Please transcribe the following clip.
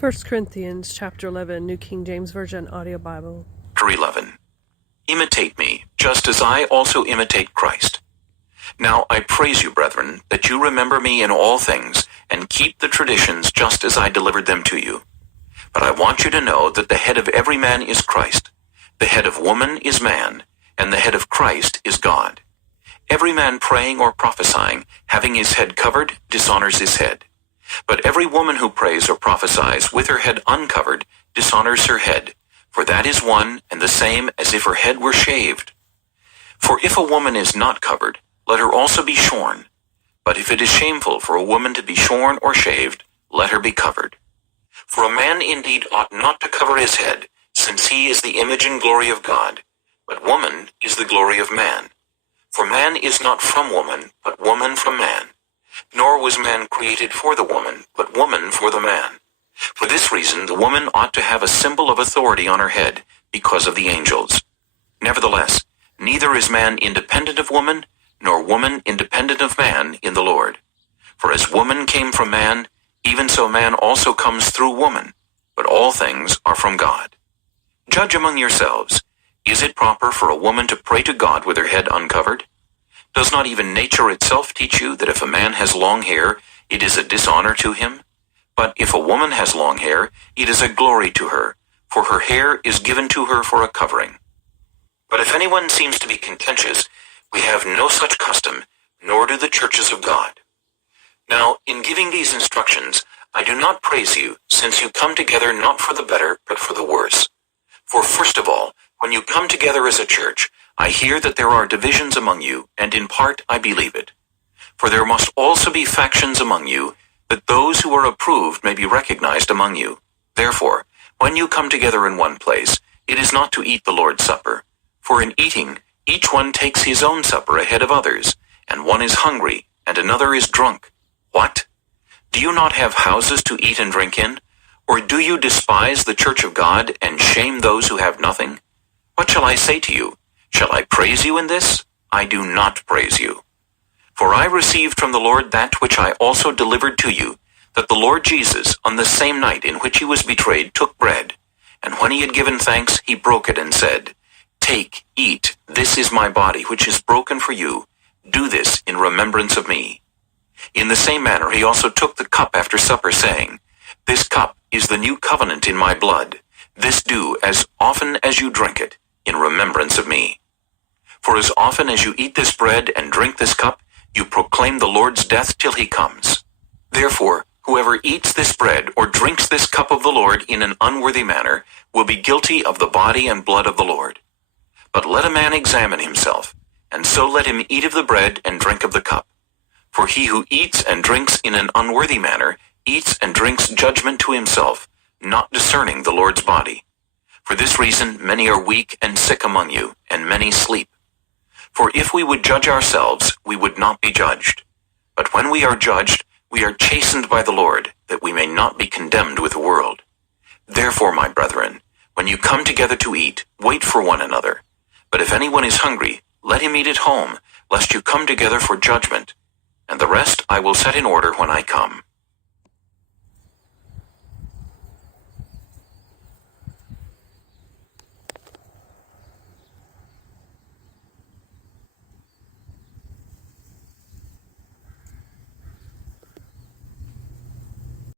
1 Corinthians chapter 11, New King James Version Audio Bible. Chapter 11. Imitate me, just as I also imitate Christ. Now I praise you, brethren, that you remember me in all things, and keep the traditions just as I delivered them to you. But I want you to know that the head of every man is Christ, the head of woman is man, and the head of Christ is God. Every man praying or prophesying, having his head covered, dishonors his head. But every woman who prays or prophesies with her head uncovered dishonors her head, for that is one and the same as if her head were shaved. For if a woman is not covered, let her also be shorn. But if it is shameful for a woman to be shorn or shaved, let her be covered. For a man indeed ought not to cover his head, since he is the image and glory of God, but woman is the glory of man. For man is not from woman, but woman from man. Nor was man created for the woman, but woman for the man. For this reason the woman ought to have a symbol of authority on her head, because of the angels. Nevertheless, neither is man independent of woman, nor woman independent of man in the Lord. For as woman came from man, even so man also comes through woman, but all things are from God. Judge among yourselves, is it proper for a woman to pray to God with her head uncovered? Does not even nature itself teach you that if a man has long hair, it is a dishonor to him? But if a woman has long hair, it is a glory to her, for her hair is given to her for a covering. But if anyone seems to be contentious, we have no such custom, nor do the churches of God. Now, in giving these instructions, I do not praise you, since you come together not for the better, but for the worse. For first of all, when you come together as a church, I hear that there are divisions among you, and in part I believe it. For there must also be factions among you, that those who are approved may be recognized among you. Therefore, when you come together in one place, it is not to eat the Lord's Supper. For in eating, each one takes his own supper ahead of others, and one is hungry, and another is drunk. What? Do you not have houses to eat and drink in? Or do you despise the church of God, and shame those who have nothing? What shall I say to you? Shall I praise you in this? I do not praise you. For I received from the Lord that which I also delivered to you, that the Lord Jesus, on the same night in which he was betrayed, took bread, and when he had given thanks, he broke it and said, Take, eat, this is my body, which is broken for you. Do this in remembrance of me. In the same manner he also took the cup after supper, saying, This cup is the new covenant in my blood. This do as often as you drink it, in remembrance of me. For as often as you eat this bread and drink this cup, you proclaim the Lord's death till he comes. Therefore, whoever eats this bread or drinks this cup of the Lord in an unworthy manner will be guilty of the body and blood of the Lord. But let a man examine himself, and so let him eat of the bread and drink of the cup. For he who eats and drinks in an unworthy manner eats and drinks judgment to himself, not discerning the Lord's body. For this reason many are weak and sick among you, and many sleep. For if we would judge ourselves, we would not be judged. But when we are judged, we are chastened by the Lord, that we may not be condemned with the world. Therefore, my brethren, when you come together to eat, wait for one another. But if anyone is hungry, let him eat at home, lest you come together for judgment. And the rest I will set in order when I come.